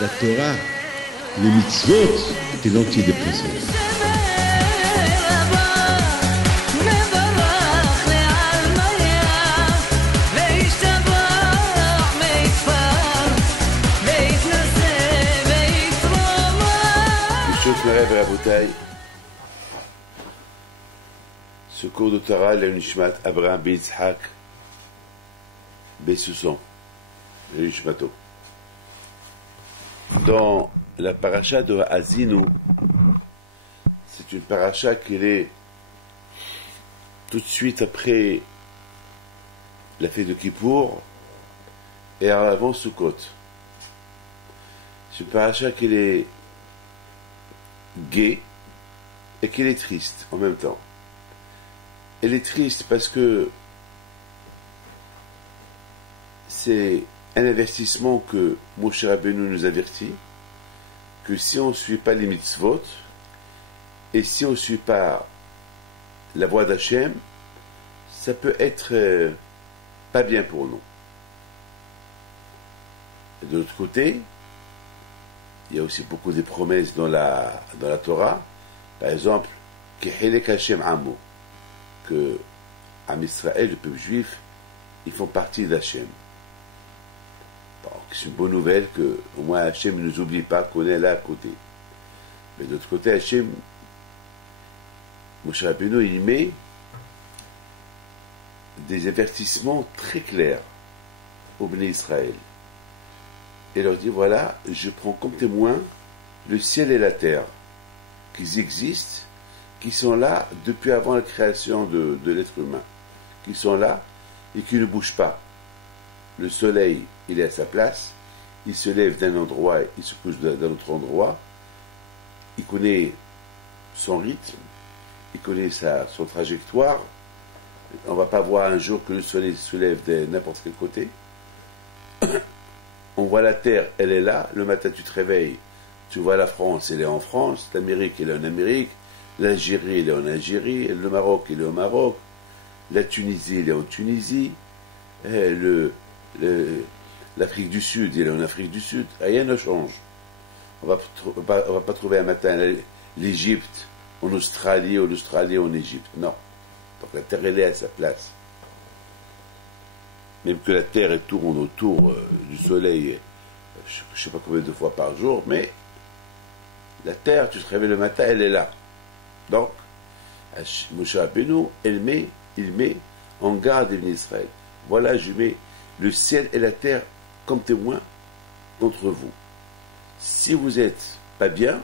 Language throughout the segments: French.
la Torah, les mitzvot et l'antidépresseur. Ce cours de Torah, le Nishmat Abraham ben Yitzhak ben Soussan, le Nishmato. Dans la paracha de Azinu, c'est une paracha qui est tout de suite après la fête de Kippour et avant Sukkot. C'est une paracha qui est gaie et qui est triste en même temps. Elle est triste parce que c'est un investissement que Moshe Rabbeinu nous avertit que si on ne suit pas les mitzvot et si on ne suit pas la voie d'Hachem, ça peut être pas bien pour nous. Et de l'autre côté, il y a aussi beaucoup de promesses dans la Torah. Par exemple, Kehelek Hashem Amo, que Am Israël, le peuple juif, ils font partie d'Hachem. Bon, c'est une bonne nouvelle que au moins Hachem ne nous oublie pas, qu'on est là à côté. Mais de l'autre côté, Hachem, Moshe Rabbeinu, il met des avertissements très clairs au Béné Israël. Et leur dit, voilà, je prends comme témoin le ciel et la terre, qu'ils existent, qui sont là depuis avant la création de l'être humain, qui sont là et qui ne bougent pas. Le soleil, il est à sa place, il se lève d'un endroit, il se couche d'un autre endroit, il connaît son rythme, il connaît son trajectoire. On ne va pas voir un jour que le soleil se lève de n'importe quel côté. On voit la terre, elle est là, le matin tu te réveilles, tu vois la France, elle est en France, l'Amérique, elle est en Amérique, l'Algérie, elle est en Algérie, le Maroc, il est au Maroc, la Tunisie, elle est en Tunisie, l'Afrique du Sud, elle est en Afrique du Sud, rien ne change. On va pas trouver un matin l'Égypte en Australie, ou l'Australie en Égypte, non. Donc la terre, elle est à sa place. Même que la terre elle tourne autour du soleil, je ne sais pas combien de fois par jour, mais la terre, tu te réveilles le matin, elle est là. Donc, Moshe Rabbeinu, il met en garde les Israël. Voilà, je mets le ciel et la terre comme témoins contre vous. Si vous n'êtes pas bien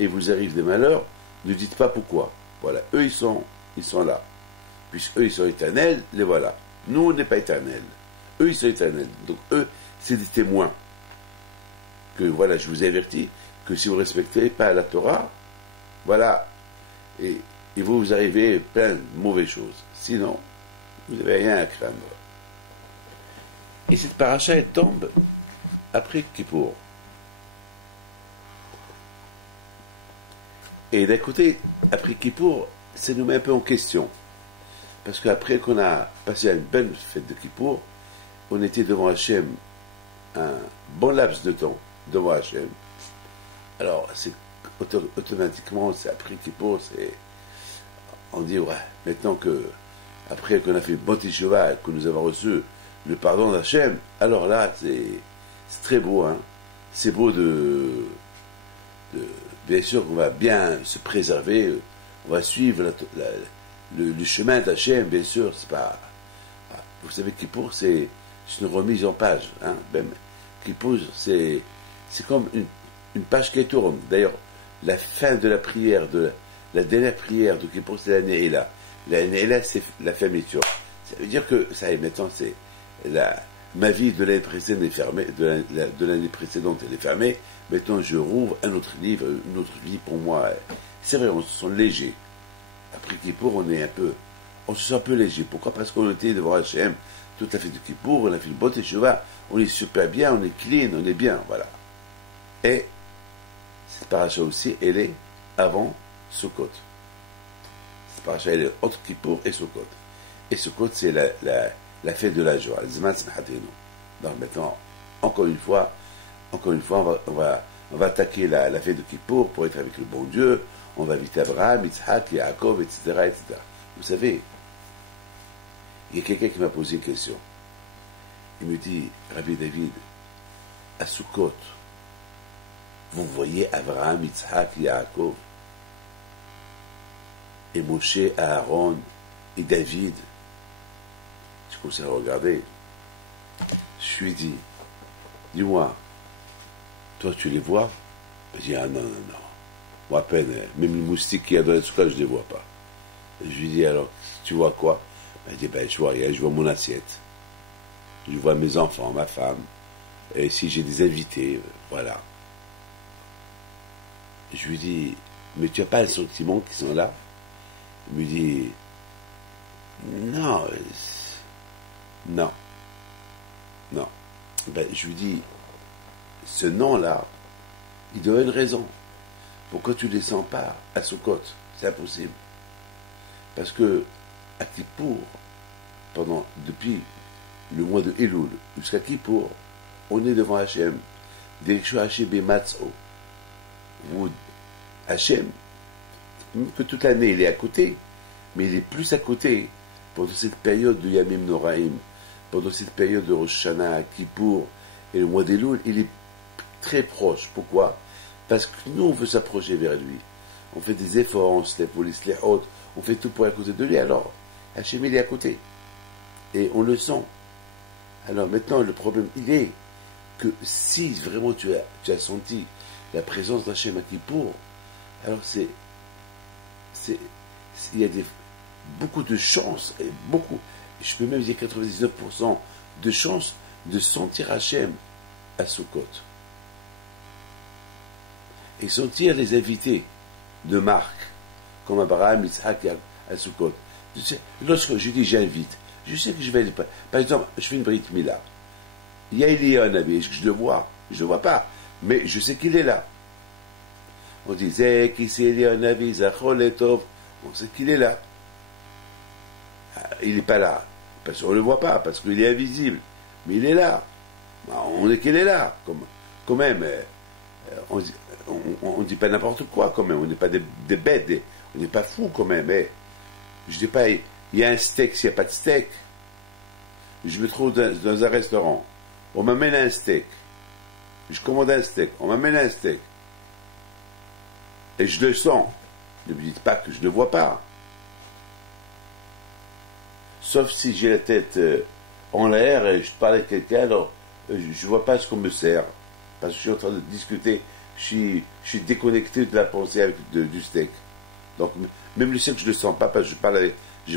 et vous arrive des malheurs, ne dites pas pourquoi. Voilà, eux ils sont là. Puisqu'eux ils sont éternels, les voilà. Nous, on n'est pas éternels. Eux, ils sont éternels. Donc, eux, c'est des témoins. Que, voilà, je vous ai averti que si vous ne respectez pas la Torah, voilà, et vous arrivez plein de mauvaises choses. Sinon, vous n'avez rien à craindre. Et cette paracha, elle tombe après Kippour. Et d'un côté, après Kippour, ça nous met un peu en question. Parce qu'après qu'on a passé une belle fête de Kippour, on était devant Hachem un bon laps de temps, devant Hachem. Alors, c'est automatiquement, c'est après Kippour, on dit, ouais, maintenant après qu'on a fait bon Teshuvah, que nous avons reçu le pardon d'Hachem, alors là, c'est très beau, hein. C'est beau bien sûr qu'on va bien se préserver, on va suivre le chemin d'Hachem, bien sûr, c'est pas. Vous savez, Kippour, c'est une remise en page. Hein, même Kippour, c'est comme une page qui tourne. D'ailleurs, la fin de la prière, la dernière prière de Kippour, c'est la Neila. La Neila, c'est la fermeture. Ça veut dire que, ça y est, maintenant, ma vie de l'année précédente est fermée, de l'année précédente, elle est fermée. Maintenant, je rouvre un autre livre, une autre vie pour moi. C'est vrai, on se sent léger. Après Kippour, on se sent un peu léger. Pourquoi? Parce qu'on était devant Hachem tout à fait de Kippour, on a fait une bonne Teshuvah, on est super bien, on est clean, on est bien, voilà. Et cette paracha aussi, elle est avant Sukkot. Cette paracha, elle est entre Kippour et Sukkot. Et Sukkot, c'est la fête de la joie, Zman Simchatenu. Donc maintenant, encore une fois, encore une fois, on va attaquer la fête de Kippour pour être avec le bon Dieu. On va inviter Abraham, Yitzhak, Yaakov, etc., etc. Vous savez, il y a quelqu'un qui m'a posé une question. Il me dit, Rabbi David, à Sukkot, vous voyez Abraham, Yitzhak, Yaakov, et Moshe, Aaron, et David. Je commence à regarder. Je lui ai dit, dis-moi, toi tu les vois? Il dit, ah non, non, non. Moi à peine, même les moustiques qu'il y a dans la soukha, je ne les vois pas. Et je lui dis, alors, tu vois quoi? Il dit, ben je vois rien, je vois mon assiette. Je vois mes enfants, ma femme. Et si j'ai des invités, voilà. Je lui dis, mais tu n'as pas un sentiment qu'ils sont là? Il me dit, non, non, non. Ben, je lui dis, ce nom-là, il doit avoir une raison. Pourquoi tu ne les sens pas à Sukkot? C'est impossible. Parce que, à Kippour, depuis le mois de Elul jusqu'à Kippour, on est devant Hachem. Direction Hachem et Matzo. Hachem, même que toute l'année il est à côté, mais il est plus à côté pendant cette période de Yamim Noraim, pendant cette période de Rosh Hashanah, Kippour et le mois d'Elul, il est très proche. Pourquoi? Parce que nous, on veut s'approcher vers lui. On fait des efforts, on se lève pour les hautes, on fait tout pour être à côté de lui. Alors, Hachem, il est à côté. Et on le sent. Alors maintenant, le problème, il est que si vraiment tu as senti la présence d'Hachem à Kippour, alors il y a beaucoup de chances, et je peux même dire 99% de chances de sentir Hachem à Sukkot. Et sentir les invités de Marc, comme Abraham, Yitzhak à Sukkot. Lorsque je dis j'invite, je sais que je vais... Par exemple, je fais une Brit Mila. Il y a Eliyahu Nabi, je le vois, je ne le vois pas, mais je sais qu'il est là. On disait qu'il c'est Eliyahu Nabi, Zachol et Tov, on sait qu'il est là. Il n'est pas là, parce qu'on ne le voit pas, parce qu'il est invisible, mais il est là. On est qu'il est là, quand même. On ne dit pas n'importe quoi, quand même. On n'est pas des bêtes, on n'est pas fous, quand même. Je ne dis pas, il y a un steak s'il n'y a pas de steak. Je me trouve dans un restaurant. On m'amène un steak. Je commande un steak. On m'amène un steak. Et je le sens. Ne me dites pas que je ne le vois pas. Sauf si j'ai la tête en l'air et je parle avec quelqu'un, alors je ne vois pas ce qu'on me sert. Parce que je suis en train de discuter. Je suis déconnecté de la pensée du steak. Donc, même le steak, je ne le sens pas parce que je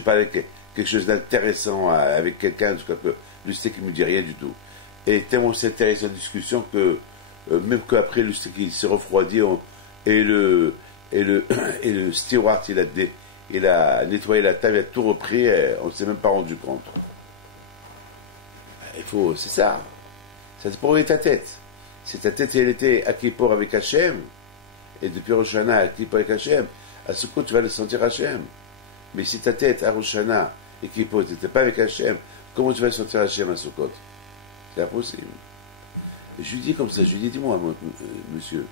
parle avec quelque chose d'intéressant avec quelqu'un, que le steak ne me dit rien du tout. Et tellement c'est intéressant la discussion que même qu'après le steak il s'est refroidi et le steward il a nettoyé la table, il a tout repris, on ne s'est même pas rendu compte. C'est ça. Ça te pourrit ta tête. Si ta tête elle était à Kippour avec Hachem, et depuis Rosh Hashanah à Kippour avec Hachem, à ce coup tu vas le sentir Hachem. Mais si ta tête à Rosh Hashanah et Kippour n'était pas avec Hachem, comment tu vas sentir Hachem à Sukkot? C'est impossible. Et je lui dis comme ça, je lui dis, dis-moi, monsieur,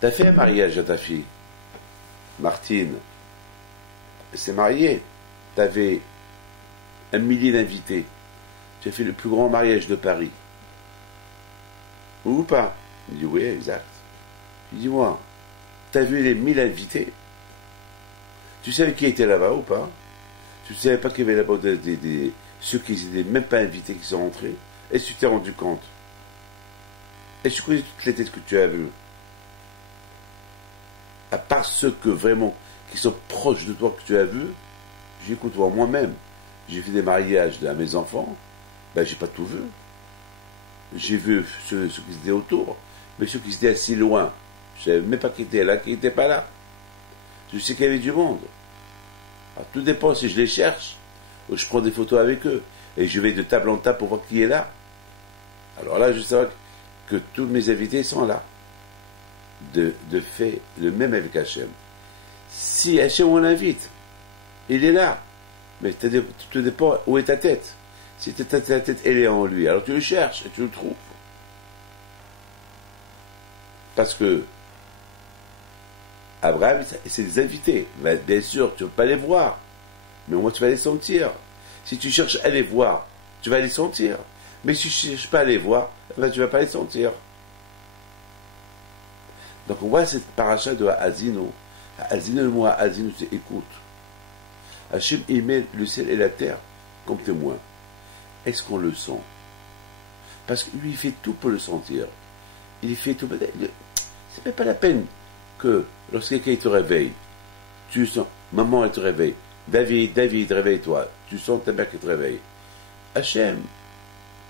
t'as fait un mariage à ta fille, Martine, elle s'est mariée, t'avais 1 millier d'invités, tu as fait le plus grand mariage de Paris. Ou pas? Il dit, oui, exact. Je lui dis, dis-moi, t'as vu les 1000 invités? Tu savais qui était là-bas ou pas? Tu ne savais pas qu'il y avait là-bas ceux qui n'étaient même pas invités qui sont rentrés? Est-ce que tu t'es rendu compte? Est-ce que tu connais toutes les têtes que tu as vues? À part ceux que vraiment, qui sont proches de toi que tu as vus, j'écoute moi-même. J'ai fait des mariages à mes enfants, j'ai pas tout vu. J'ai vu ceux qui étaient autour, mais ceux qui étaient assis loin, je ne savais même pas qui était là, qui n'était pas là. Je sais qu'il y avait du monde. Alors, tout dépend si je les cherche, ou je prends des photos avec eux, et je vais de table en table pour voir qui est là. Alors là, je sais que tous mes invités sont là. De fait, le même avec Hachem. Si Hachem on l'invite, il est là. Mais tout dépend où est ta tête. Si ta tête, elle est en lui, alors tu le cherches et tu le trouves. Parce que Abraham, c'est des invités. Bien sûr, tu ne veux pas les voir, mais au moins tu vas les sentir. Si tu cherches à les voir, tu vas les sentir. Mais si tu ne cherches pas à les voir, ben, tu ne vas pas les sentir. Donc on voit cette paracha de Ha'azinu. Ha'azinu, le mot Ha'azinu, c'est écoute. Hachem, il met le ciel et la terre comme témoins. Est-ce qu'on le sent? Parce que lui, il fait tout pour le sentir. Il fait tout. C'est même pas la peine que lorsque quelqu'un te réveille, tu sens, maman, elle te réveille. David, réveille-toi. Tu sens ta mère qui te réveille. Hachem,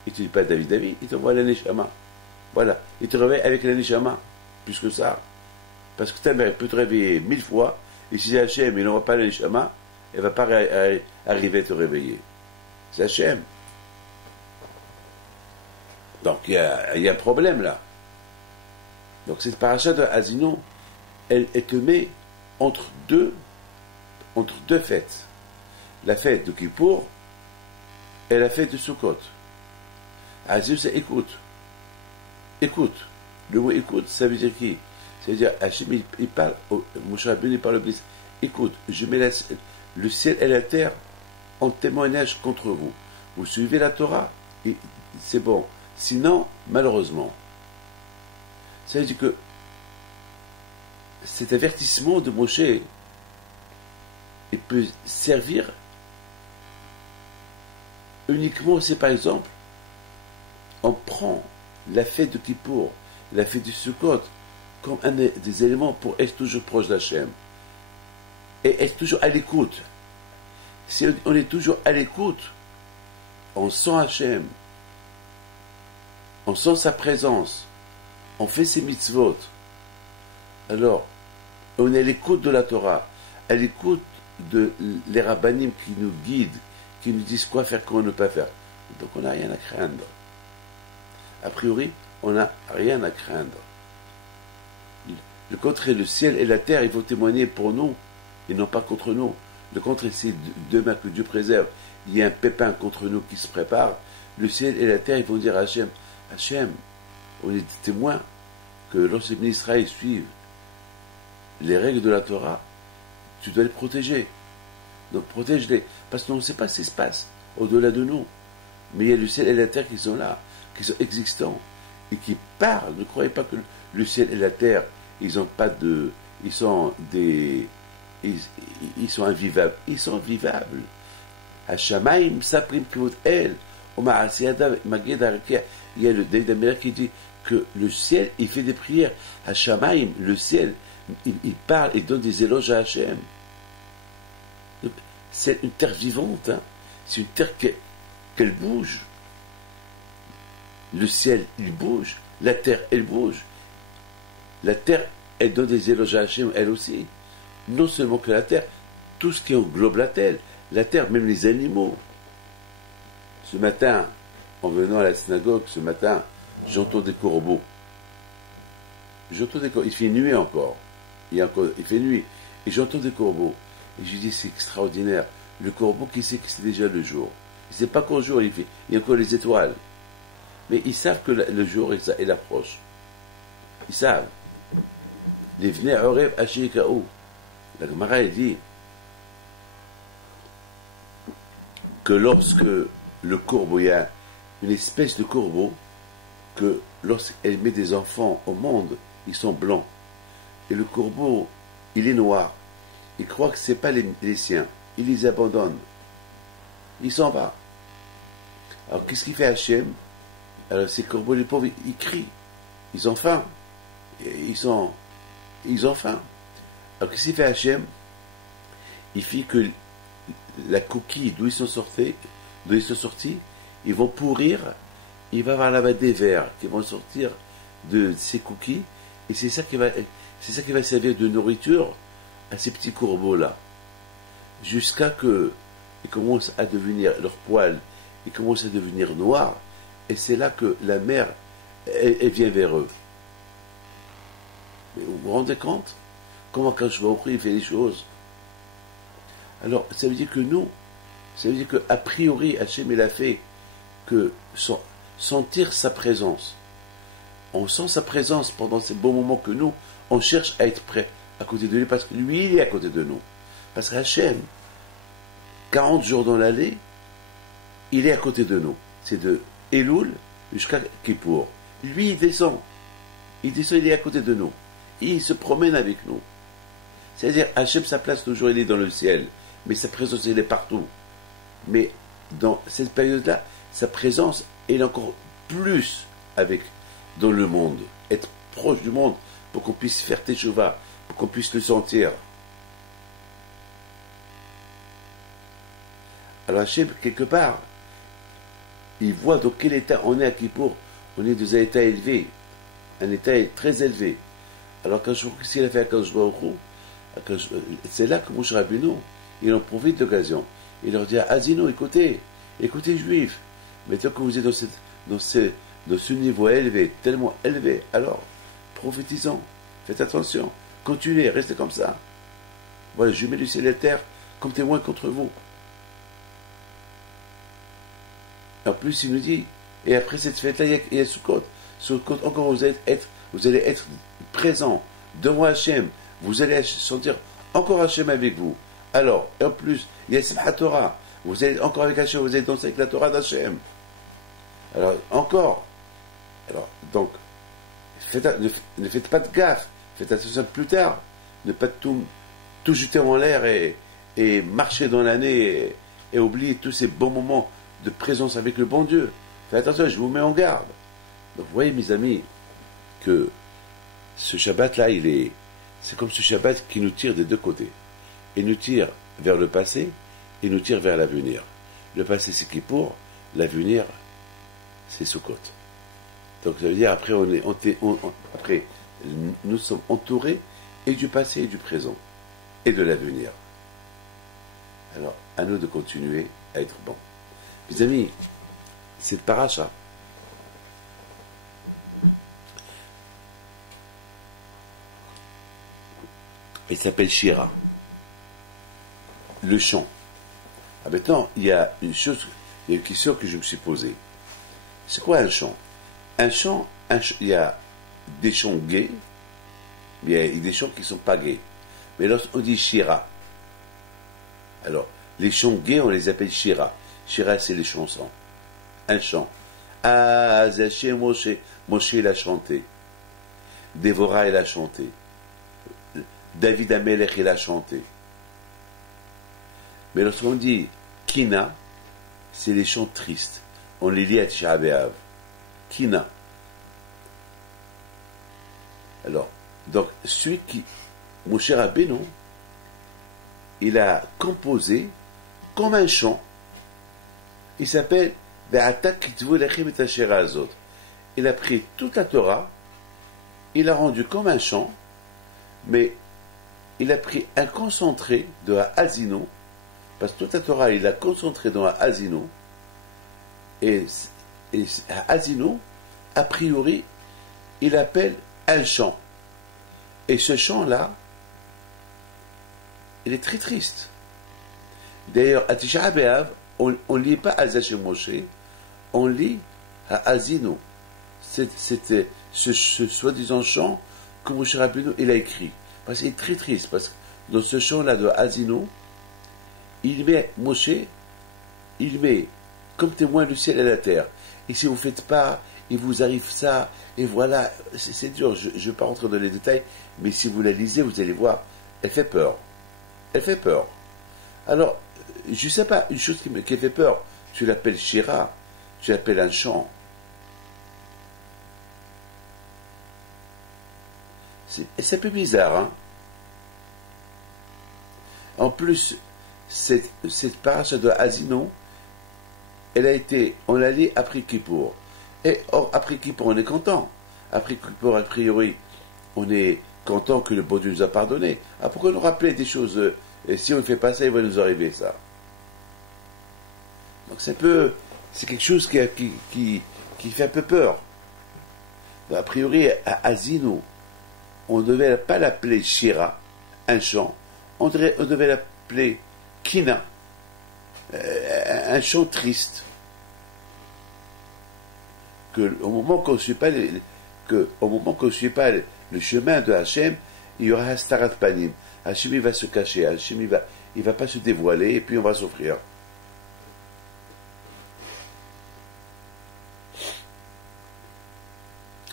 il te dit pas David, il t'envoie la neshama. Voilà, il te réveille avec la neshama. Plus que ça. Parce que ta mère peut te réveiller 1000 fois, et si c'est Hachem, il n'envoie pas la neshama, elle ne va pas arriver à te réveiller. C'est Hachem. Donc il y a un problème là. Donc cette paracha de Ha'azinu, elle te met entre deux fêtes. La fête de Kippour et la fête de Sukkot. Ha'azinu, c'est écoute. Écoute. Le mot écoute, ça veut dire qui? Ça veut dire Hachem, il parle, Moshe Rabbeinu, il parle au Bélis. Écoute, je mets le ciel et la terre en témoignage contre vous. Vous suivez la Torah, et c'est bon. Sinon, malheureusement, ça veut dire que cet avertissement de Moshe, il peut servir uniquement si, par exemple, on prend la fête de Kippour, la fête du Sukkot, comme un des éléments pour être toujours proche d'Hachem. Et être toujours à l'écoute. Si on est toujours à l'écoute, on sent Hachem, on sent sa présence, on fait ses mitzvot. Alors, on est à l'écoute de la Torah, à l'écoute de les rabbanim qui nous guident, qui nous disent quoi faire, quoi ne pas faire. Donc on n'a rien à craindre. A priori, on n'a rien à craindre. Le contraire, le ciel et la terre, ils vont témoigner pour nous, et non pas contre nous. Le contraire, c'est demain que Dieu préserve, il y a un pépin contre nous qui se prépare, le ciel et la terre, ils vont dire à Hachem, Hachem, on est témoins que lorsque les Israël suivent les règles de la Torah, tu dois les protéger. Donc protège-les, parce qu'on ne sait pas ce qui se passe au-delà de nous. Mais il y a le ciel et la terre qui sont là, qui sont existants, et qui parlent. Ne croyez pas que le ciel et la terre, ils sont invivables. Ils sont vivables. Hashamaim saprim kivot el. Il y a le David Améler qui dit que le ciel, il fait des prières. Hashamaim, le ciel, il parle et donne des éloges à Hachem. C'est une terre vivante. Hein. C'est une terre qu'elle bouge. Le ciel, il bouge. La terre, elle bouge. La terre, elle donne des éloges à Hachem, elle aussi. Non seulement que la terre, tout ce qui englobe la terre, même les animaux. Ce matin, en venant à la synagogue, j'entends des corbeaux. Il fait nuit encore. Il fait nuit. Et j'entends des corbeaux. Et je dis, c'est extraordinaire. Le corbeau qui sait que c'est déjà le jour. Il ne sait pas qu'au jour il fait. Il y a encore les étoiles. Mais ils savent que le jour, il approche. Ils savent. Les vnei orev ashikaou. La Gemara, elle dit que lorsque le corbeau, il y a une espèce de corbeau, que lorsqu'elle met des enfants au monde, ils sont blancs. Et le corbeau, il est noir. Il croit que ce n'est pas les siens. Il les abandonne. Il s'en va. Alors qu'est-ce qu'il fait Hachem? Alors ces corbeaux, les pauvres, ils crient. Ils ont faim. Ils ont faim. Alors qu'est-ce qu'il fait Hachem? Il fait que la coquille d'où ils sont sortis, ils vont pourrir. Il va y avoir là-bas des vers qui vont sortir de ces cookies. Et c'est ça qui va servir de nourriture à ces petits corbeaux-là. Jusqu'à que ils commencent à devenir, leurs poils, ils commencent à devenir noirs. Et c'est là que la mer, elle vient vers eux. Mais vous vous rendez compte comment quand je vais au prix, il fait les choses. Alors, ça veut dire que nous, ça veut dire qu'a priori, Hachem, il a fait que sentir sa présence. On sent sa présence pendant ces bons moments que nous, on cherche à être prêt à côté de lui, parce que lui, il est à côté de nous. Parce qu'Hachem, 40 jours dans l'année, il est à côté de nous. C'est de Elul jusqu'à Kippour. Lui, il descend, il est à côté de nous. Il se promène avec nous. C'est-à-dire, Hachem, sa place toujours, il est dans le ciel. Mais sa présence, elle est partout. Mais dans cette période-là, sa présence, elle est encore plus dans le monde. Être proche du monde pour qu'on puisse faire Teshuvah, pour qu'on puisse le sentir. Alors Hachem, quelque part, il voit dans quel état on est à Kippour. On est dans un état élevé, un état très élevé. Alors quand je vois ce qu'il a fait à Kadosh Baruch Hu, c'est là que Moshe Rabbeinu, il en profite de l'occasion. Il leur dit, Azino, écoutez juifs, mais tant que vous êtes dans ce niveau élevé, tellement élevé, alors prophétisons, faites attention, continuez, restez comme ça. Voilà, je mets du ciel et la terre comme témoin contre vous. En plus, il nous dit, et après cette fête-là, il y a Sukkot. Sukkot, encore, vous allez être présent devant Hachem. Vous allez sentir encore Hachem avec vous. Alors, et en plus, il y a Simchat Torah. Vous allez encore avec Hachem, vous allez danser avec la Torah d'Hachem. Alors, encore. Alors, donc, ne faites pas de gaffe. Faites attention plus tard. Ne pas tout jeter en l'air et marcher dans l'année et oublier tous ces bons moments de présence avec le bon Dieu. Faites attention, je vous mets en garde. Donc vous voyez mes amis, que ce Shabbat-là, c'est comme ce Shabbat qui nous tire des deux côtés. Il nous tire vers le passé, et nous tire vers l'avenir. Le passé c'est Kippour, l'avenir c'est Sukkot. Donc ça veut dire après après nous sommes entourés et du passé et du présent, et de l'avenir. Alors, à nous de continuer à être bons. Mes amis, cette paracha, elle s'appelle Shira, le chant. Ah, maintenant, il y a une question que je me suis posée. C'est quoi un chant? Un chant, il y a des chants gays, mais il y a des chants qui ne sont pas gays. Mais lorsqu'on dit Shira, alors, les chants gays, on les appelle Shira. Shira, c'est les chansons. Un chant. Ah, Zaché Moshe. Moshe, il a chanté. Dévorah, il a chanté. David Amelech, il a chanté. Mais lorsqu'on dit Kina, c'est les chants tristes. On les lit à Tisha B'Av. Kina. Alors, donc, celui qui, Moshe Rabbeinu, il a composé comme un chant. Il s'appelle Ve'ata kitvu lechem et hashira azot. Il a pris toute la Torah, il l'a rendu comme un chant, mais il a pris un concentré de la Azino, parce que toute la Torah, il l'a concentré dans la Azino, et Azino, a priori, il appelle un chant. Et ce chant-là, il est très triste. D'ailleurs, à Tisha B'Av, on ne lit pas Azaché Moshe, on lit à Azino. C'était ce soi-disant chant que Moshe Rabbeinu il a écrit. Parce qu'il est très triste, parce que dans ce chant-là de Azino, il met Moshe, il met comme témoin le ciel et la terre. Et si vous ne faites pas, il vous arrive ça, et voilà, c'est dur, je ne vais pas rentrer dans les détails, mais si vous la lisez, vous allez voir, elle fait peur. Elle fait peur. Alors, je ne sais pas, une chose qui fait peur, tu l'appelles Shira, tu l'appelles un chant. C'est un peu bizarre, hein. En plus, cette paracha de Azino, on l'a lu après Kippour. Et or, après Kippour, on est content. Après Kippour, a priori, on est content que le bon Dieu nous a pardonné. Ah, pourquoi nous rappeler des choses et si on ne fait pas ça, il va nous arriver ça. Donc c'est quelque chose qui fait un peu peur. Donc, a priori, à Azino, on ne devait pas l'appeler Shira, un chant, on devait l'appeler Kina, un chant triste. qu'au moment qu'on ne suit pas le chemin de Hachem, il y aura Hastarat Panim. Hachem il va se cacher, Hachem il va pas se dévoiler et puis on va souffrir.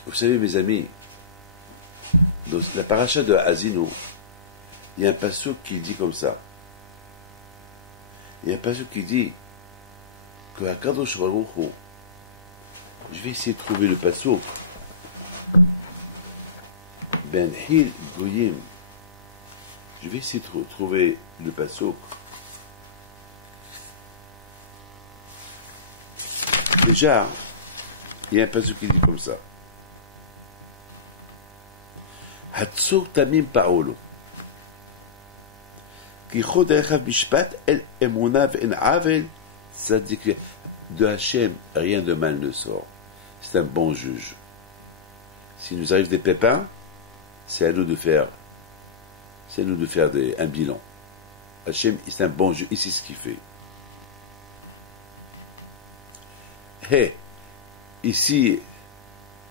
Vous savez mes amis, dans la paracha de Azino, il y a un passouk qui dit comme ça. Il y a un passouk qui dit que Hakadosh Baruch Hu, je vais essayer de trouver le passouk. Ben Hil Goyim. Je vais essayer de trouver le passouk. Déjà, il y a un passouk qui dit comme ça. Hatzur Tamim Paolo. Ki chod erechav mishpat el emuna ve'en avel tzadik. De Hachem, rien de mal ne sort. C'est un bon juge. S'il nous arrive des pépins, c'est à nous de faire un bilan. Hachem, c'est un bon juge, il sait ce qu'il fait. Hey, ici,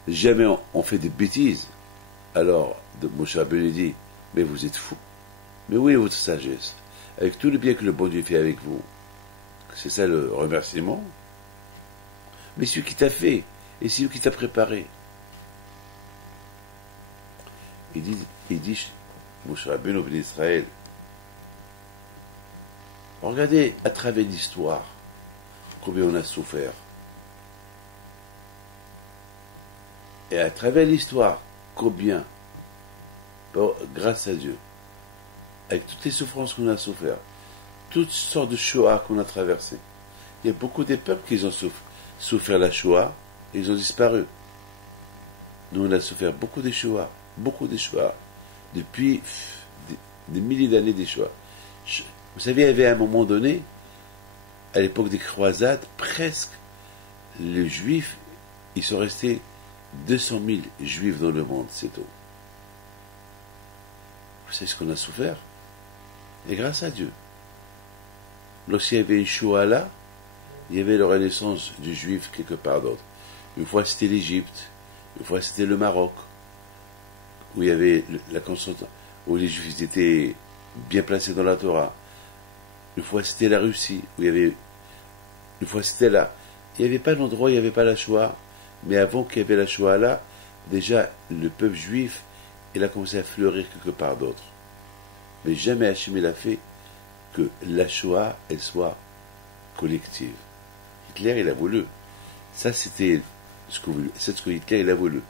jamais on fait des bêtises. Alors, Moshe Rabbeinu dit, mais vous êtes fous. Mais où est votre sagesse? Avec tout le bien que le bon Dieu fait avec vous. C'est ça le remerciement. Mais celui qui t'a fait, et celui qui t'a préparé. Il dit, Moshe Rabbeinu ben Israël, regardez à travers l'histoire combien on a souffert. Et à travers l'histoire, combien, grâce à Dieu, avec toutes les souffrances qu'on a souffert, toutes sortes de Shoah qu'on a traversées, il y a beaucoup des peuples qui ont souffert la Shoah et ils ont disparu. Nous, on a souffert beaucoup des Shoah, depuis des milliers d'années des Shoah. Vous savez, il y avait à un moment donné, à l'époque des croisades, presque les Juifs, ils sont restés 200 000 Juifs dans le monde, c'est tout. Vous savez ce qu'on a souffert? Et grâce à Dieu. Lorsqu'il y avait une Shoah là, il y avait la renaissance du Juif quelque part d'autre. Une fois c'était l'Égypte, une fois c'était le Maroc, où il y avait la concentration, où les Juifs étaient bien placés dans la Torah. Une fois c'était la Russie, où il y avait, une fois c'était là. Il n'y avait pas d'endroit, il n'y avait pas la Shoah, mais avant qu'il y avait la Shoah là, déjà le peuple juif, il a commencé à fleurir quelque part d'autre. Mais jamais Hachem il a fait que la Shoah, elle soit collective. Hitler, il a voulu. Ça, c'est ce que Hitler, il a voulu.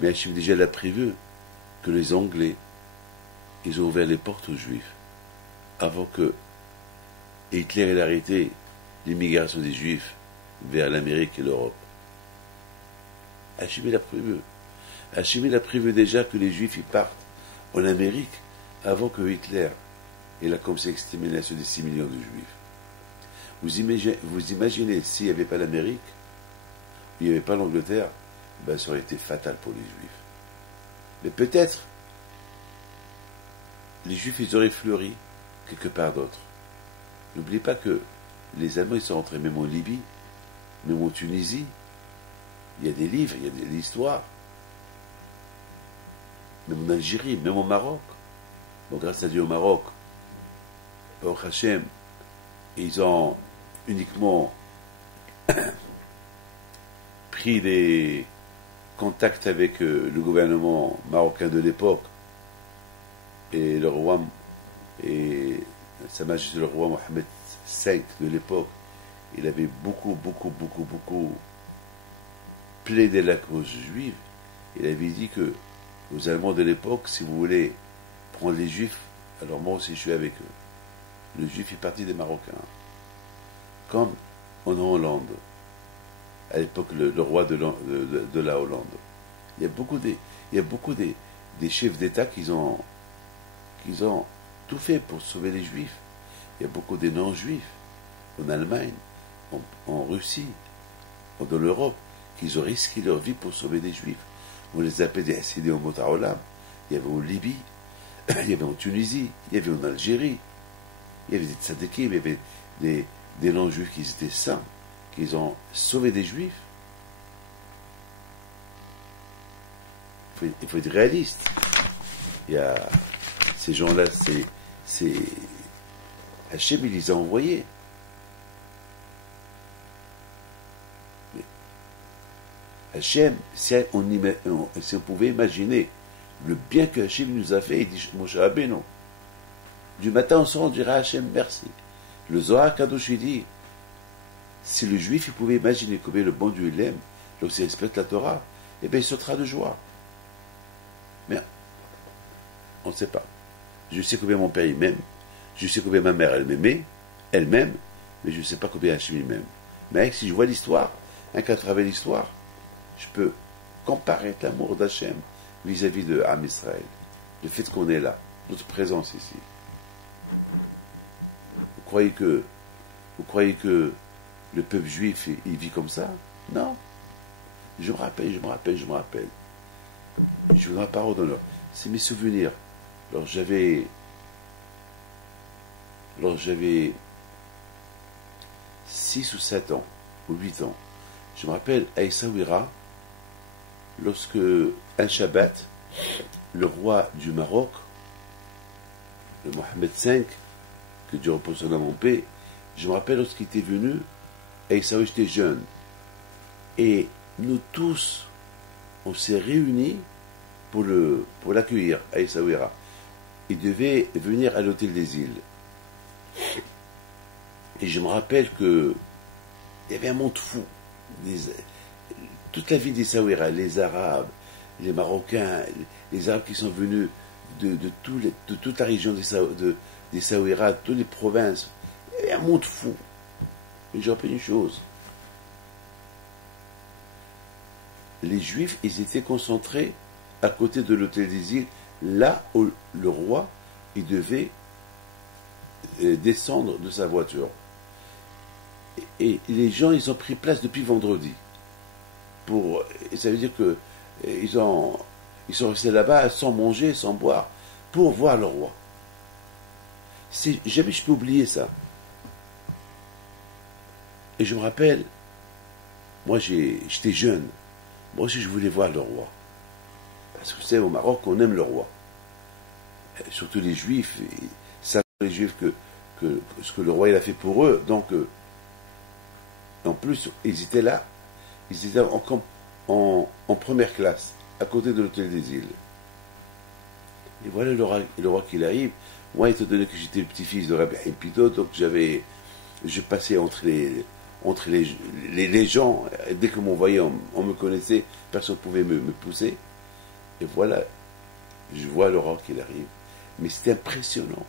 Mais Hachem déjà l'a prévu que les Anglais, ils ont ouvert les portes aux Juifs avant que Hitler ait arrêté l'immigration des Juifs vers l'Amérique et l'Europe. Hachem il a prévu. Hachem il a prévu déjà que les Juifs ils partent en Amérique avant que Hitler il a commencé à exterminer sur des 6 millions de Juifs. Vous imaginez s'il n'y avait pas l'Amérique, il n'y avait pas l'Angleterre, ben ça aurait été fatal pour les Juifs. Mais peut-être les Juifs ils auraient fleuri quelque part d'autre. N'oubliez pas que les Allemands ils sont rentrés même en Libye, même en Tunisie. Il y a des livres, il y a de l'histoire. Même en Algérie, même au Maroc. Bon, grâce à Dieu au Maroc, au Hachem, ils ont uniquement pris des contacts avec le gouvernement marocain de l'époque et le roi, et Sa Majesté le roi Mohamed V de l'époque. Il avait beaucoup plaidé la cause juive. Il avait dit que aux Allemands de l'époque, si vous voulez prendre les Juifs, alors moi aussi je suis avec eux. Le Juif est parti des Marocains. Comme en Hollande, à l'époque le roi de la Hollande. Il y a beaucoup des chefs d'État qui ont tout fait pour sauver les Juifs. Il y a beaucoup de non-Juifs en Allemagne, en Russie, dans l'Europe, qui ont risqué leur vie pour sauver des Juifs. On les appelait des Hassidés au Motaolam. Il y avait en Libye, il y avait en Tunisie, il y avait en Algérie, il y avait des tzadikim, il y avait des non-juifs qui étaient saints, qui ont sauvé des Juifs. il faut être réaliste. Il y a ces gens-là, c'est Hachem, il les a envoyés. Mais Hachem, si on pouvait imaginer le bien que Hachem nous a fait, il dit Moshe Rabbeinu, du matin au soir, on dira Hachem merci. Le Zohar Kadosh, il dit, si le juif il pouvait imaginer combien le bon Dieu l'aime, lorsqu'il respecte la Torah, eh bien il sautera de joie. Mais on ne sait pas. Je sais combien mon père il m'aime, je sais combien ma mère elle m'aimait, elle-même, mais je ne sais pas combien Hachem il m'aime. Mais si je vois l'histoire, qu'à travers l'histoire, je peux comparer l'amour d'Hachem vis-à-vis de Am Israël, le fait qu'on est là, notre présence ici. Vous croyez que le peuple juif, il vit comme ça? Non. Je me rappelle. Je vous donne la parole d'honneur. C'est mes souvenirs. Alors j'avais 6 ou 7 ans, ou 8 ans. Je me rappelle à Essaouira, lorsque un Shabbat, le roi du Maroc, le Mohamed V, que Dieu repose son âme en paix, je me rappelle lorsqu'il était venu, à Essaouira, j'étais jeune. Et nous tous, on s'est réunis pour l'accueillir à Essaouira. Il devait venir à l'hôtel des îles. Et je me rappelle qu'il y avait un monde fou. Toute la ville d'Essaouira, les Arabes, les Marocains, les Arabes qui sont venus de toute la région d'Essaouira, de toutes les provinces. Il y avait un monde fou. Mais je rappelle une chose. Les Juifs, ils étaient concentrés à côté de l'hôtel des îles, là où le roi, il devait descendre de sa voiture. Et les gens, ils ont pris place depuis vendredi. Ça veut dire que ils sont restés là-bas sans manger, sans boire, pour voir le roi. Jamais je peux oublier ça. Et je me rappelle, moi j'étais jeune, moi aussi je voulais voir le roi. Parce que c'est au Maroc qu'on aime le roi. Et surtout les Juifs, ils savent les Juifs que ce que le roi il a fait pour eux. Donc, en plus, ils étaient là, ils étaient en première classe, à côté de l'hôtel des îles. Et voilà le roi qui arrive. Moi, étant donné que j'étais le petit-fils de Rabbi Pito, donc je passais entre les gens. Dès que m'on voyait, on me connaissait, personne ne pouvait me pousser. Et voilà, je vois le roi qui arrive. Mais c'était impressionnant,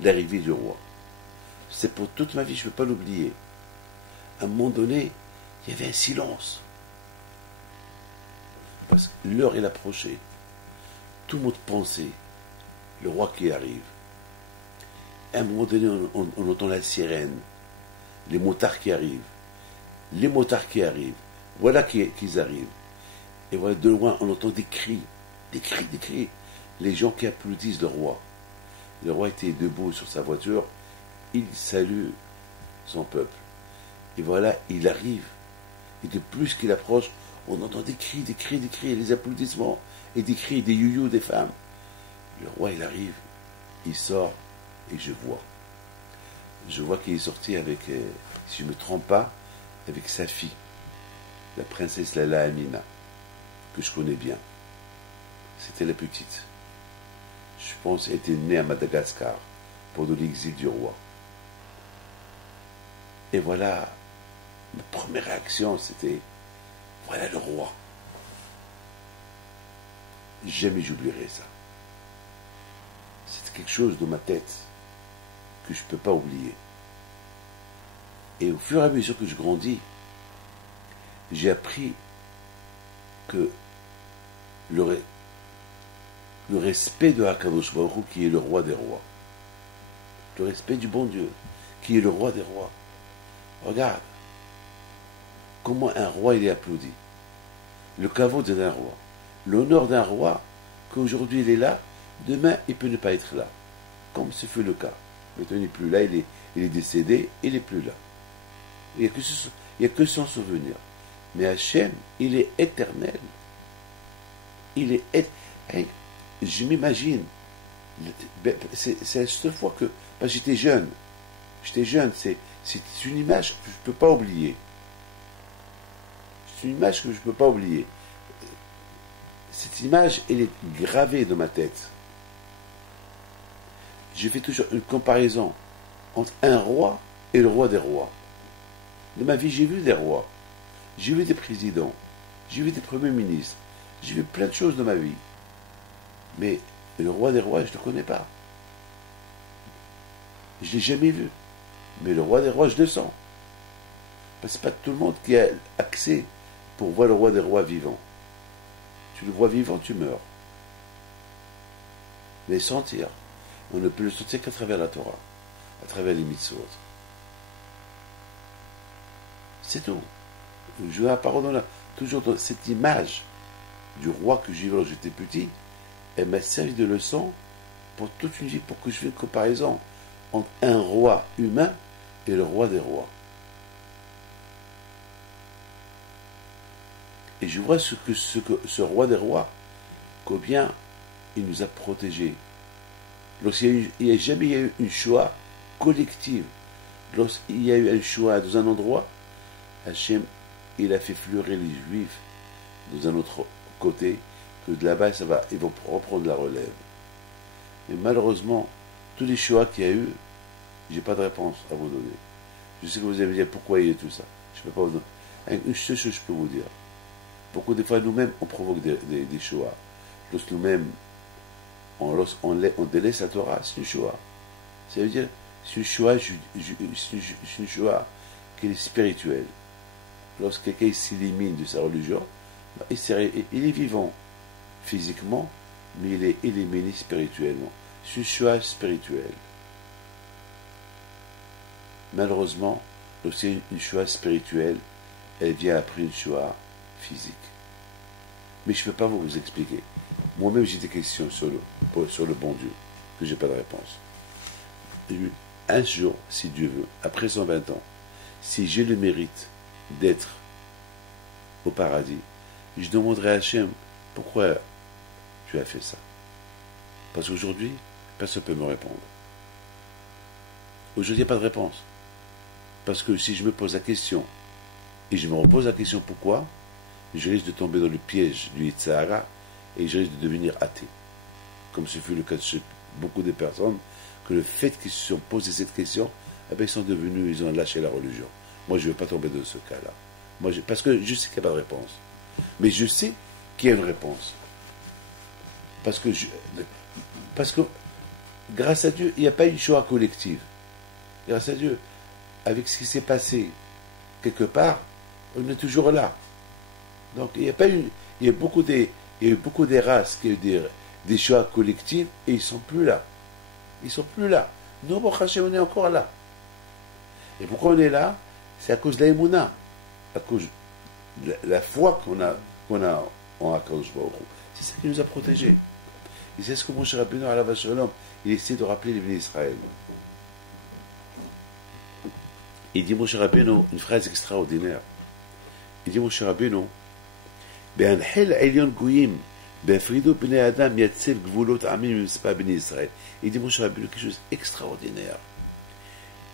l'arrivée du roi. C'est pour toute ma vie, je ne peux pas l'oublier. À un moment donné, il y avait un silence. Parce que l'heure, elle approchait. Tout le monde pensait, le roi qui arrive. À un moment donné, on entend la sirène, les motards qui arrivent. Les motards qui arrivent. Voilà qu'ils arrivent. Et voilà, de loin, on entend des cris. Les gens qui applaudissent le roi. Le roi était debout sur sa voiture. Il salue son peuple. Et voilà, il arrive. Et de plus qu'il approche, on entend des cris, les applaudissements, et des cris, des youyou des femmes. Le roi, il arrive, il sort, et je vois qu'il est sorti avec, si je ne me trompe pas, avec sa fille, la princesse Lala Amina, que je connais bien. C'était la petite. Je pense qu'elle était née à Madagascar, pendant l'exil du roi. Et voilà, ma première réaction, c'était, voilà le roi. Jamais j'oublierai ça. C'est quelque chose dans ma tête que je ne peux pas oublier. Et au fur et à mesure que je grandis, j'ai appris que le respect de Hakadosh Baruch Hu, qui est le roi des rois, le respect du bon Dieu, qui est le roi des rois. Regarde comment un roi il est applaudi. Le kavod d'un roi, l'honneur d'un roi, qu'aujourd'hui il est là, demain il peut ne pas être là, comme ce fut le cas. Maintenant il n'est plus là, il est décédé, il n'est plus là. Il n'y a que son souvenir. Mais Hachem, il est éternel. il est. Je m'imagine. C'est la seule fois que. Parce que j'étais jeune. C'est une image que je ne peux pas oublier. C'est une image que je ne peux pas oublier. Cette image, elle est gravée dans ma tête. Je fais toujours une comparaison entre un roi et le roi des rois. Dans ma vie, j'ai vu des rois, j'ai vu des présidents, j'ai vu des premiers ministres, j'ai vu plein de choses dans ma vie. Mais le roi des rois, je ne le connais pas. Je ne l'ai jamais vu. Mais le roi des rois, je le sens. Parce que ce n'est pas tout le monde qui a accès pour voir le roi des rois vivant. Tu le vois vivant, tu meurs. Mais sentir, on ne peut le sentir qu'à travers la Torah, à travers les mitzvot. C'est tout. Je vois la parole toujours dans cette image du roi que j'ai vu quand j'étais petit, elle m'a servi de leçon pour toute une vie, pour que je fasse une comparaison entre un roi humain et le roi des rois. Et je vois ce roi des rois, combien il nous a protégés. Lorsqu'il n'y a jamais eu une Shoah collective, lorsqu'il y a eu une Shoah dans un endroit, Hachem, il a fait fleurir les Juifs dans un autre côté, que de là-bas, ils vont reprendre la relève. Mais malheureusement, tous les Shoah qu'il y a eu, je n'ai pas de réponse à vous donner. Je sais que vous allez me dire pourquoi il y a tout ça. Je ne peux pas vous donner. Une seule chose que je peux vous dire. Beaucoup de fois, nous-mêmes, on provoque des Shoah. Lorsque nous-mêmes, on délaisse la Torah, c'est une Shoah. Ça veut dire, c'est une Shoah qui est spirituelle. Lorsque quelqu'un s'élimine de sa religion, il est vivant physiquement, mais il est éliminé spirituellement. C'est une Shoah spirituelle. Malheureusement, lorsqu'il y a une Shoah spirituelle, elle vient après une Shoah physique. Mais je ne peux pas vous expliquer. Moi-même, j'ai des questions sur le bon Dieu, que je n'ai pas de réponse. Un jour, si Dieu veut, après 120 ans, si j'ai le mérite d'être au paradis, je demanderai à Hachem, pourquoi tu as fait ça? Parce qu'aujourd'hui, personne ne peut me répondre. Aujourd'hui, il n'y a pas de réponse. Parce que si je me pose la question, et je me repose la question pourquoi, je risque de tomber dans le piège du Yitzhara, et je risque de devenir athée. Comme ce fut le cas de beaucoup de personnes, que le fait qu'ils se sont posés cette question, eh bien, ils ont lâché la religion. Moi, je ne veux pas tomber dans ce cas-là. Parce que je sais qu'il n'y a pas de réponse. Mais je sais qu'il y a une réponse. Parce que grâce à Dieu, il n'y a pas une Shoah collective. Grâce à Dieu, avec ce qui s'est passé quelque part, on est toujours là. Donc, il y a beaucoup des races qui ont eu des Shoah collectives et ils ne sont plus là. Ils ne sont plus là. Nous, on est encore là. Et pourquoi on est là? C'est à cause de l'Emouna, à cause de la foi qu'on a en Akadosh Baruch Hu. C'est ça qui nous a protégés. Et c'est ce que Moshe Rabbeinu, alav shalom, il essaie de rappeler les bénis d'Israël. Il dit Moshe Rabbeinu une phrase extraordinaire. Il dit Moshe Rabbeinu, בהנחל העליון גויים, בהפרידו בני אדם יצב גבולות עמים ומספר בני ישראל. Il dit Moshe Rabbeinu quelque chose d'extraordinaire.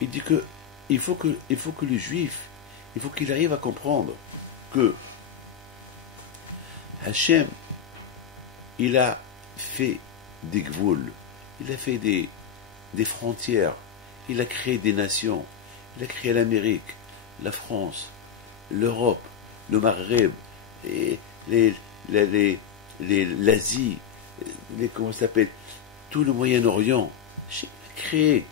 Il dit que il faut que le juif, il faut qu'il arrive à comprendre que Hachem, il a fait des gvouls, il a fait des frontières, il a créé des nations, il a créé l'Amérique, la France, l'Europe, le Maghreb, l'Asie, comment ça s'appelle, tout le Moyen-Orient. Hachem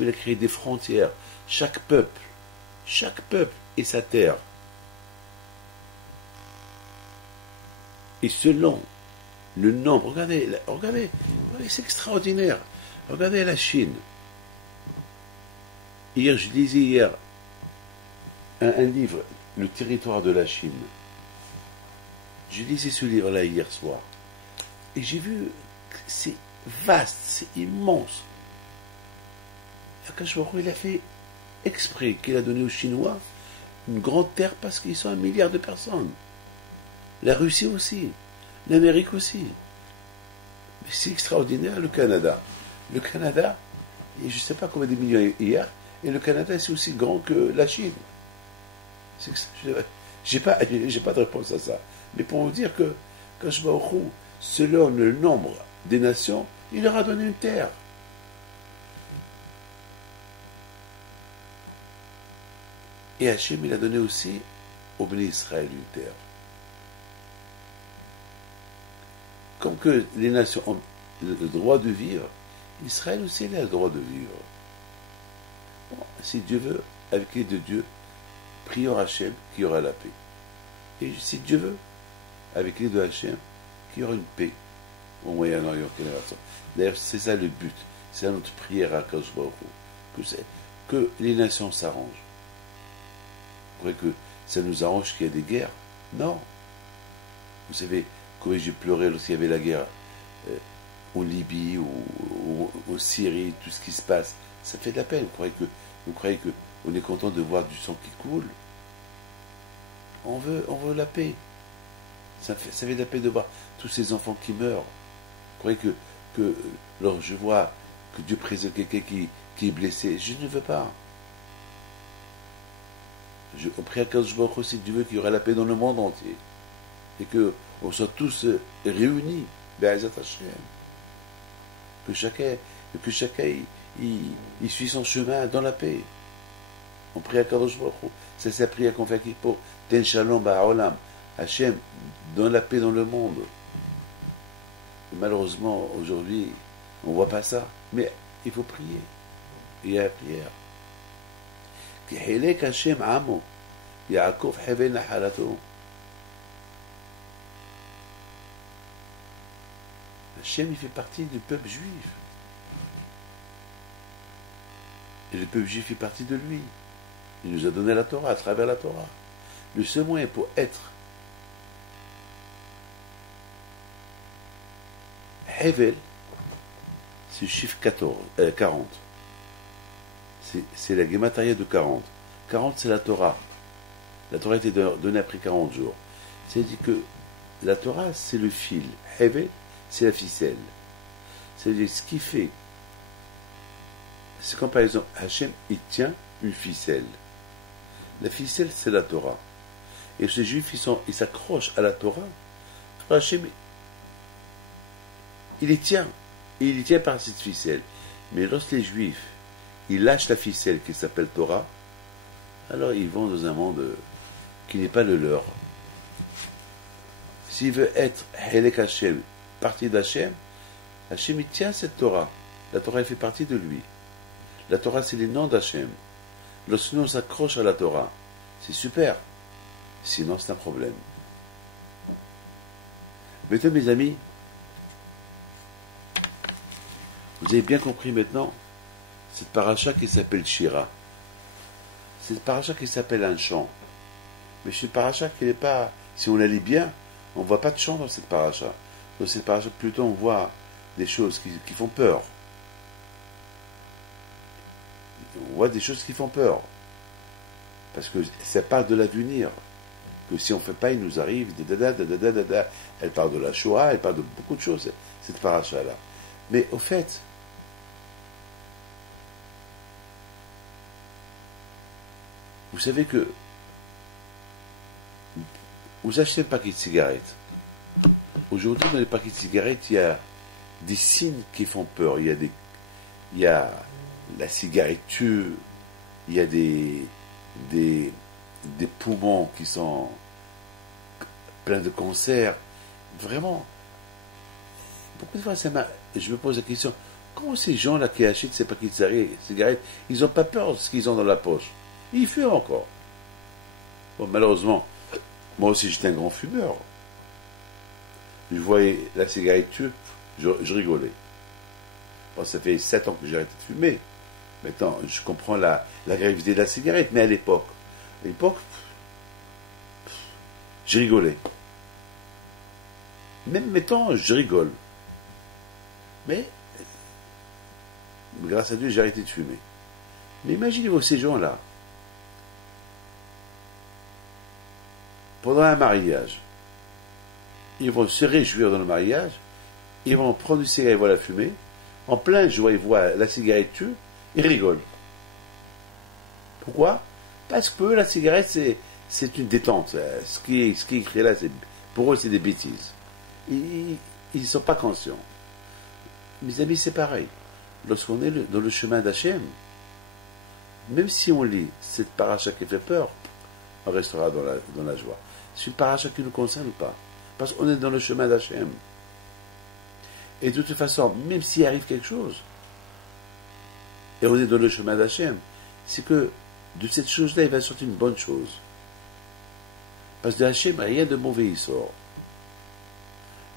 il a créé des frontières. Chaque peuple est sa terre. Et selon le nombre, regardez, c'est extraordinaire. Regardez la Chine. Je lisais hier un livre, Le territoire de la Chine. Je lisais ce livre-là hier soir. Et j'ai vu que c'est vaste, c'est immense. Akash Baruch Hu, il a fait exprès qu'il a donné aux Chinois une grande terre parce qu'ils sont 1 milliard de personnes. La Russie aussi. L'Amérique aussi. Mais c'est extraordinaire, le Canada. Le Canada, et je ne sais pas combien de millions hier, et le Canada, c'est aussi grand que la Chine. J'ai pas de réponse à ça. Mais pour vous dire que, quand je vois selon le nombre des nations, il leur a donné une terre. Et Hachem, il a donné aussi au Béni Israël une terre. Comme que les nations ont le droit de vivre, Israël aussi il a le droit de vivre. Bon, si Dieu veut, avec l'aide de Dieu, prions Hachem qu'il y aura la paix. Et si Dieu veut, avec l'aide de Hachem, qu'il y aura une paix au Moyen-Orient. D'ailleurs, c'est ça le but. C'est notre prière à Kadosh Baruch Hu, que les nations s'arrangent. Vous croyez que ça nous arrange qu'il y ait des guerres? Non. Vous savez, quand j'ai pleuré lorsqu'il y avait la guerre en Libye ou en Syrie, tout ce qui se passe, ça fait de la peine. Vous croyez que on est content de voir du sang qui coule? On veut la paix. Ça fait de la peine de voir tous ces enfants qui meurent. Vous croyez que lorsque je vois que Dieu préserve quelqu'un qui est blessé, je ne veux pas. On prie à Kadosh Baruch Hu aussi, Dieu veut qu'il y aura la paix dans le monde entier. Et qu'on soit tous réunis, Be'ezrat Hashem. Que chacun il suit son chemin dans la paix. On prie à Kadosh Baruch Hu. C'est sa prière qu'on fait pour Ten Shalom Ba'olam. Hashem, donne la paix dans le monde. Et malheureusement, aujourd'hui, on ne voit pas ça. Mais il faut prier. Il y a la prière. כי חילק השם עמו, יעקב חבל נחלתו. Hachem, il fait partie du peuple juif. Et le peuple juif fait partie de lui. Il nous a donné la Torah à travers la Torah. Le seul moyen pour être Hevel, c'est le chiffre 40. C'est la Gematria de 40. 40, c'est la Torah. La Torah a été donnée après 40 jours. C'est-à-dire que la Torah, c'est le fil. Hevel, c'est la ficelle. C'est-à-dire ce qui fait. C'est comme par exemple, Hachem, il tient une ficelle. La ficelle, c'est la Torah. Et ces juifs, ils s'accrochent à la Torah. Hachem, il les tient. Et il les tient par cette ficelle. Mais lorsque les juifs, ils lâchent la ficelle qui s'appelle Torah, alors ils vont dans un monde qui n'est pas le leur. S'il veut être Helek Hashem, partie d'Hachem, Hachem il tient cette Torah. La Torah elle fait partie de lui. La Torah c'est les noms d'Hachem. Lorsque nous on s'accroche à la Torah, c'est super. Sinon c'est un problème. Maintenant mes amis, vous avez bien compris maintenant cette paracha qui s'appelle Shira. Cette paracha qui s'appelle un chant. Mais cette paracha qui n'est pas, si on la lit bien, on ne voit pas de chant dans cette paracha. Dans cette paracha, plutôt on voit des choses qui font peur. On voit des choses qui font peur. Parce que ça parle de l'avenir. Que si on ne fait pas, il nous arrive. Elle parle de la Shoah, elle parle de beaucoup de choses, cette paracha-là. Mais au fait, vous savez que vous achetez un paquet de cigarettes. Aujourd'hui, dans les paquets de cigarettes, il y a des signes qui font peur. Il y a la cigarette tue, il y a des poumons qui sont pleins de cancers. Vraiment, beaucoup de fois, je me pose la question, comment ces gens-là qui achètent ces paquets de cigarettes, ils n'ont pas peur de ce qu'ils ont dans la poche? Ils fument encore. Bon, malheureusement, moi aussi j'étais un grand fumeur. Je voyais la cigarette tue, je rigolais. Bon, ça fait 7 ans que j'ai arrêté de fumer. Maintenant, je comprends la gravité de la cigarette, mais à l'époque, je rigolais. Même maintenant, je rigole. Mais, grâce à Dieu, j'ai arrêté de fumer. Mais imaginez-vous ces gens-là, pendant un mariage, ils vont se réjouir dans le mariage, ils vont prendre une cigarette, ils vont la fumer, en plein joie, ils voient la cigarette tue, ils rigolent. Pourquoi? Parce que la cigarette, c'est une détente. Ce qui est écrit là, pour eux, c'est des bêtises. Ils ne sont pas conscients. Mes amis, c'est pareil. Lorsqu'on est dans le chemin d'Hachem, même si on lit cette paracha qui fait peur, on restera dans la joie. C'est une paracha qui ne nous concerne pas. Parce qu'on est dans le chemin d'Hachem. Et de toute façon, même s'il arrive quelque chose, et on est dans le chemin d'Hachem, c'est que de cette chose-là, il va sortir une bonne chose. Parce que de Hachem, rien de mauvais il sort.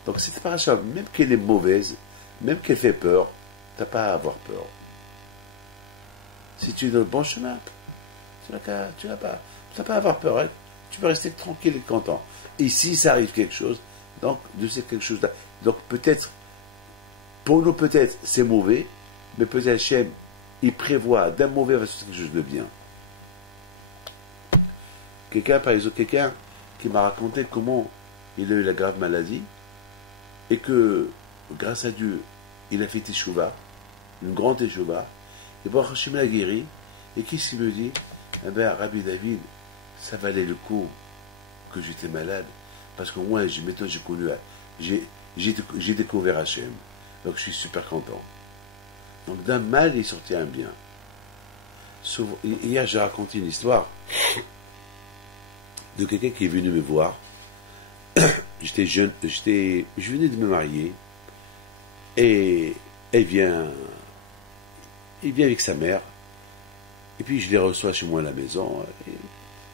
Donc cette paracha, même qu'elle est mauvaise, même qu'elle fait peur, tu n'as pas à avoir peur. Si tu es dans le bon chemin, tu n'as pas à avoir peur. Hein. Tu peux rester tranquille et content. Et si ça arrive quelque chose, donc de cette quelque chose-là, donc peut-être, pour nous peut-être c'est mauvais, mais peut-être Hachem, il prévoit d'un mauvais va sortir quelque chose de bien. Par exemple, quelqu'un qui m'a raconté comment il a eu la grave maladie et que, grâce à Dieu, il a fait teshuva, une grande teshuva, et bon, Hachem l'a guéri, et qu'est-ce qu'il me dit? Eh bien, Rabbi David, ça valait le coup que j'étais malade, parce qu'au moins, maintenant j'ai connu, j'ai découvert Hachem, donc je suis super content. Donc d'un mal, il est sorti un bien. Hier, j'ai raconté une histoire de quelqu'un qui est venu me voir. J'étais jeune, je venais de me marier, et il vient avec sa mère, et puis je les reçois chez moi à la maison,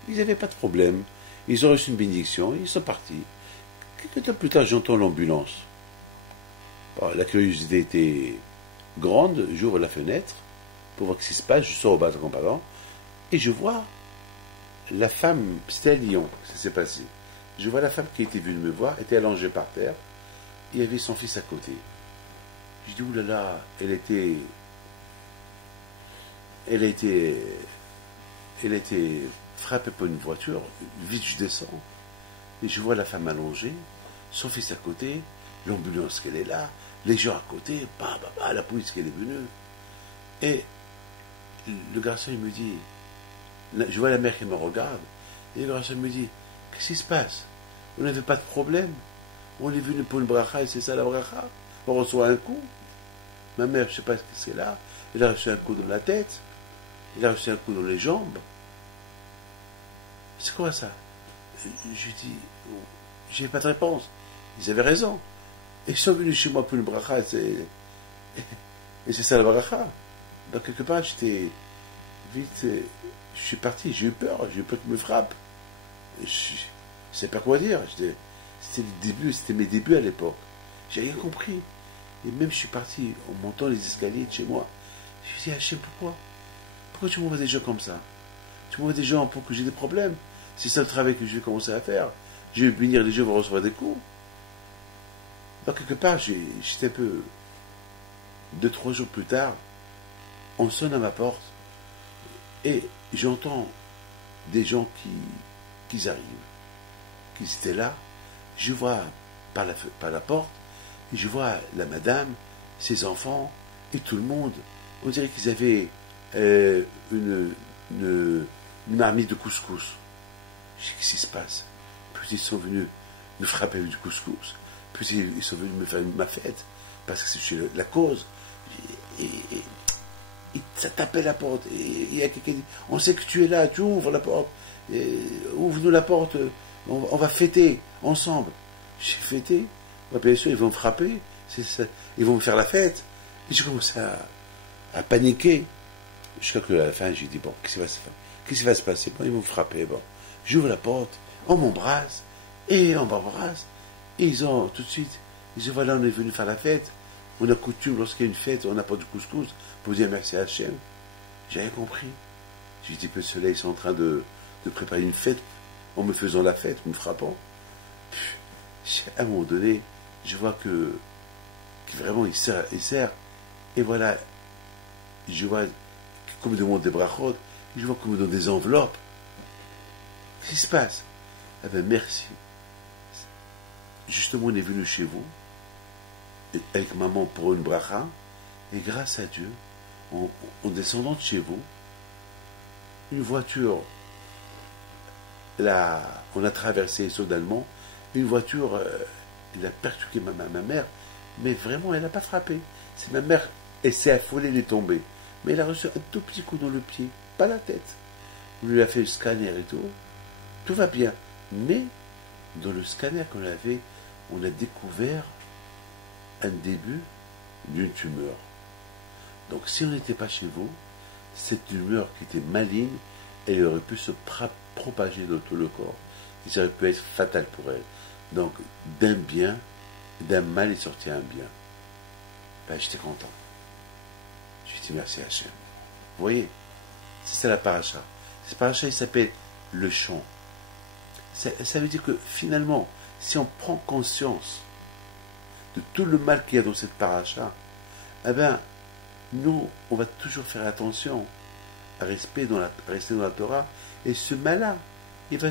ils n'avaient pas de problème, ils ont reçu une bénédiction, ils sont partis. Quelques temps plus tard, j'entends l'ambulance. Bon, la curiosité était grande, j'ouvre la fenêtre, pour voir ce qui se passe, je sors au bas de comparant, et je vois la femme, c'était à Lyon, ça s'est passé. Je vois la femme qui était venue me voir, était allongée par terre, et il y avait son fils à côté. Je dis, oulala, elle a été frappée par une voiture, vite je descends, et je vois la femme allongée, son fils à côté, l'ambulance qu'elle est là, les gens à côté, la police qui est venue, et le garçon il me dit, je vois la mère qui me regarde, et le garçon me dit, qu'est-ce qui se passe? On n'avait pas de problème, on est venu pour une bracha, et c'est ça la bracha, on reçoit un coup. Ma mère, je ne sais pas ce que c'est là, elle a reçu un coup dans la tête, elle a reçu un coup dans les jambes. C'est quoi ça? Je lui dis, j'ai pas de réponse. Ils avaient raison. Ils sont venus chez moi pour une bracha, et c'est ça la bracha. Donc quelque part, j'étais vite, je suis parti, j'ai eu peur qu'il me frappe. Je ne sais pas quoi dire. C'était le début, c'était mes débuts à l'époque. J'ai rien compris. Et même je suis parti en montant les escaliers de chez moi. Je me suis dit, Hachem, pourquoi tu m'envoies des gens comme ça? Tu m'envoies des gens pour que j'ai des problèmes. C'est ça le travail que je vais commencer à faire. Je vais bénir les gens, vont recevoir des coups. Donc quelque part, j'étais un peu... 2-3 jours plus tard, on sonne à ma porte et j'entends des gens qui arrivent, qui étaient là. Je vois par la porte, et je vois la madame, ses enfants et tout le monde. On dirait qu'ils avaient une marmite de couscous. Je dis, qu'est-ce qui se passe? Puis ils sont venus me frapper avec du couscous. Puis ils sont venus me faire ma fête, parce que c'est la cause. Et ça tapait la porte. Et il y a quelqu'un qui dit, on sait que tu es là, tu ouvres la porte. Ouvre-nous la porte, on va fêter ensemble. J'ai fêté. Bien sûr, ils vont me frapper. Ils vont me faire la fête. Et j'ai commencé à paniquer. Jusqu'à que à la fin, j'ai dit, bon, qu'est-ce qui va se passer? Bon, ils vont me frapper. Bon, j'ouvre la porte, on m'embrasse, et on m'embrasse. Et ils ont, tout de suite, ils disent, voilà, on est venu faire la fête. On a coutume, lorsqu'il y a une fête, on n'a pas de couscous, pour dire merci à Hachem. J'ai rien compris. J'ai dit que le soleil, ils sont en train de préparer une fête, en me faisant la fête, en me frappant. Puis, à un moment donné, je vois que vraiment, il sert. Et voilà, je vois qu'on me demande des brachot, je vois qu'on me donne des enveloppes. Qu'est-ce qui se passe? Eh bien, merci. justement, on est venu chez vous, avec maman pour une bracha, et grâce à Dieu, en descendant de chez vous, une voiture, là, on a traversé soudainement, une voiture, elle a percuté ma mère, mais vraiment, elle n'a pas frappé. C'est ma mère, elle s'est affolée, elle est tombée. Mais elle a reçu un tout petit coup dans le pied, pas la tête. On lui a fait le scanner et tout va bien. Mais, dans le scanner qu'on avait, on a découvert un début d'une tumeur. Donc, si on n'était pas chez vous, cette tumeur qui était maligne, elle aurait pu se propager dans tout le corps. Et ça aurait pu être fatal pour elle. Donc, d'un bien, d'un mal est sorti un bien. Ben, j'étais content. J'ai dit merci à Hachem. Vous voyez, c'est ça la paracha. Cette paracha, il s'appelle le chant. Ça veut dire que finalement, si on prend conscience de tout le mal qu'il y a dans cette paracha, eh bien, nous, on va toujours faire attention à rester dans la Torah, et ce mal-là, il va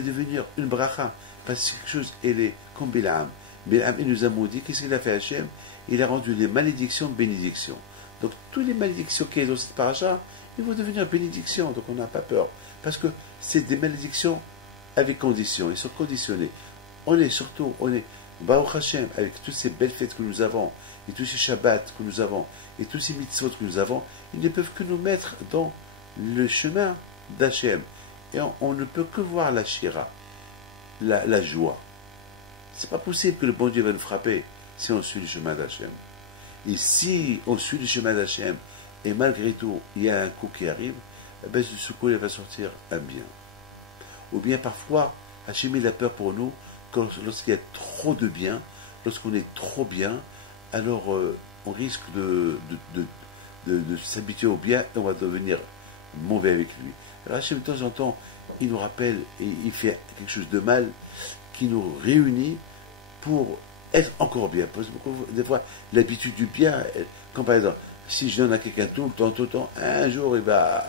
devenir une bracha, parce que quelque chose, elle est comme Bilam. Bilam, il nous a maudit, qu'est-ce qu'il a fait Hachem? Il a rendu les malédictions bénédictions. Donc, toutes les malédictions qu'il y a dans cette paracha, ils vont devenir bénédictions, donc on n'a pas peur, parce que c'est des malédictions avec conditions, ils sont conditionnés. On est Baruch Hashem, avec toutes ces belles fêtes que nous avons, et tous ces Shabbats que nous avons, et tous ces mitzvot que nous avons, ils ne peuvent que nous mettre dans le chemin d'Hachem. Et on ne peut que voir la shira, la joie. C'est pas possible que le bon Dieu va nous frapper si on suit le chemin d'Hachem. Et si on suit le chemin d'Hachem, et malgré tout, il y a un coup qui arrive, eh bien, de ce coup, il va sortir un bien. Ou bien parfois, Hachem il a peur pour nous, lorsqu'il y a trop de bien, lorsqu'on est trop bien, alors on risque de s'habituer au bien et on va devenir mauvais avec lui. Alors Hachem, de temps en temps, il nous rappelle et il fait quelque chose de mal qui nous réunit pour être encore bien. Parce que des fois, l'habitude du bien, comme par exemple, si je donne à quelqu'un tout le temps, un jour, il va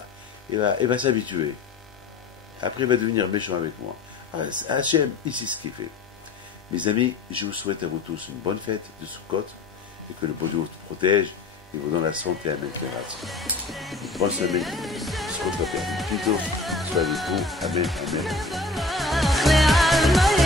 s'habituer. Après, il va devenir méchant avec moi. Hachem, ici, ce qu'il fait. Mes amis, je vous souhaite à vous tous une bonne fête de Sukkot et que le bon Dieu vous protège et vous donne la santé à Amen. Bonne semaine. Sukkot va faire. Plutôt, soit avec vous. Amen. Amen.